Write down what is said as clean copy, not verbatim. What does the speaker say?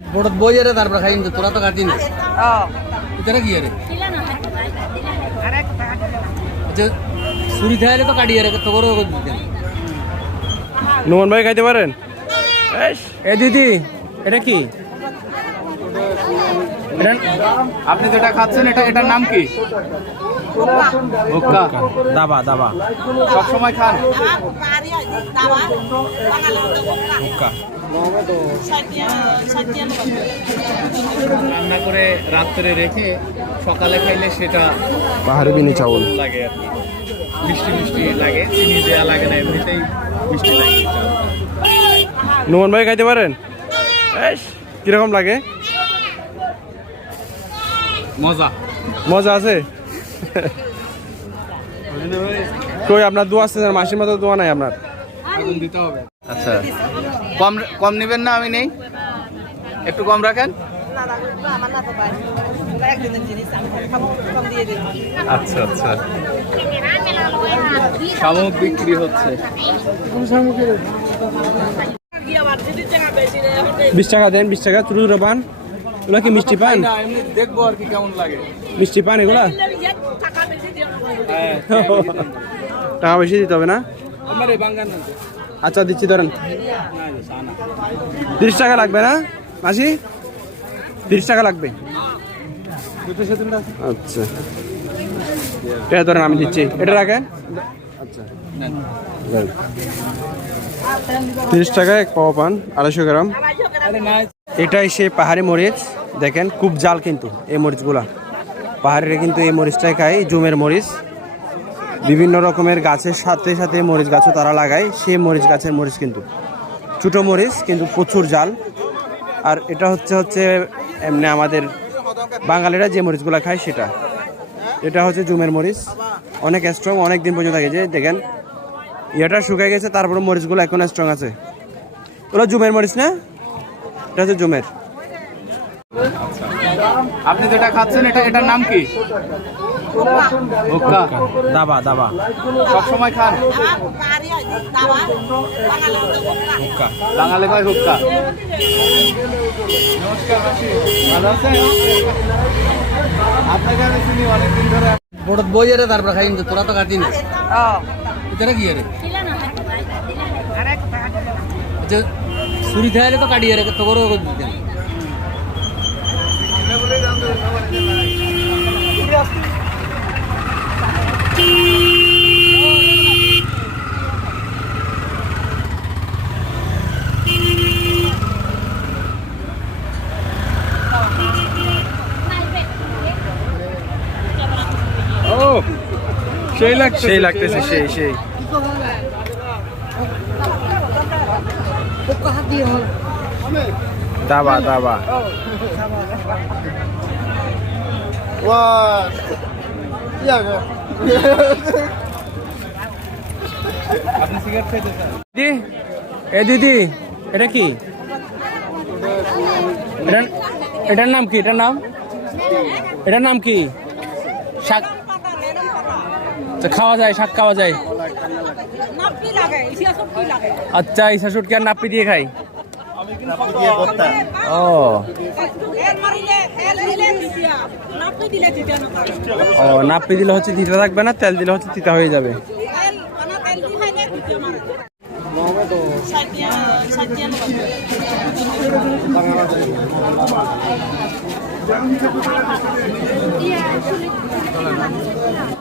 বড় বই আরে তারপর খাই কিন্তু তোরা তো কাটি না এটা কি আরে আচ্ছা ছুরি থাকলে তো কাটি আরে তো করে দিতেন। নোমান ভাই খাইতে পারেন? এ দিদি এটা কি? আপনি যেটা খাচ্ছেন এটার নাম কি? ভুক্কা। দাবা দাবা সব সময় খান? ভুক্কা রান্না করে রাত্রে রেখে সকালে খাইলে সেটা পাহাড়ি বিনি চাউল লাগে আর কি, মিষ্টি মিষ্টি লাগে, চিনি দেওয়া লাগে না, এমনিতেই মিষ্টি লাগে। নোমান ভাই খাইতে পারেন? কিরকম লাগে? মজা মজা আছে? কই আপনার দোয়া আছে? মাসির মতো দোয়া নাই আপনার? দিতে হবে। আচ্ছা কম কম নেবেন না? আমি নেই, একটু কম রাখেন। আচ্ছা আচ্ছা শামুক বিক্রি হচ্ছে। 20 টাকা দেন, 20 টাকা ছোট ছোট পান। এগুলো কি মিষ্টি পান? না, এমনি দেখবো আর কি কেমন লাগে। মিষ্টি পান এগুলা? টাকা বেশি দিতে হবে না? আমার এই বাঙ্গান না। আচ্ছা দিচ্ছি, ধরেন। 30 টাকা লাগবে না মাসি? 30 টাকা লাগবে। আচ্ছা এটা ধরেন, আমি দিচ্ছি, এটা রাখেন। আচ্ছা 30 টাকায় এক পাওয়া পান, 250 গ্রাম। এটাই সেই পাহাড়ি মরিচ, দেখেন খুব জাল কিন্তু এই মরিচগুলা। পাহাড়িরা কিন্তু এই মরিচটাই খায়, জুমের মরিচ। বিভিন্ন রকমের গাছের সাথে সাথে মরিচ গাছও তারা লাগায়, সেই মরিচ গাছের মরিচ কিন্তু ছোটো মরিচ, কিন্তু প্রচুর জাল। আর এটা হচ্ছে এমনি আমাদের বাঙালিরা যে মরিচগুলো খায় সেটা। এটা হচ্ছে জুমের মরিচ, অনেক স্ট্রং, অনেক দিন পর্যন্ত থাকে। যে দেখেন ইয়েটা শুকায় গেছে, তারপরে মরিচগুলো এখন স্ট্রং আছে। ওগুলো জুমের মরিচ না? এটা হচ্ছে জুমের। আপনি যেটা খাচ্ছেন এটার নাম কি? ভুক্কা। দাবা দাবা সব সময় খান? হুক্কা। বাঙালি ভাই ভুক্কা। নমস্কার মাসি, ভালো আছেন? আপনাকে আমি চিনি অনেকদিন ধরে। বড় বই আরে তারপর খাই কিন্তু তোরা তো কাটি না এটা কি আরে আচ্ছা ছুরি থাকলে তো কাটি আরে তো করে দিতেন। ও সেই লাগতেছে, সেই দাবা দাবা। আপনি সিগারেট খাইতে চান? দিদি এ দিদি এটা কি? এটার নাম কি? এটার নাম কি? শাক খাওয়া যায়, শাক খাওয়া যায়। আচ্ছা ইসা শুটকি আর নাপ্পি দিয়ে খাই। ও নাপ্পি দিলে হচ্ছে তিতা থাকবে না, তেল দিলে হচ্ছে তিতা হয়ে যাবে।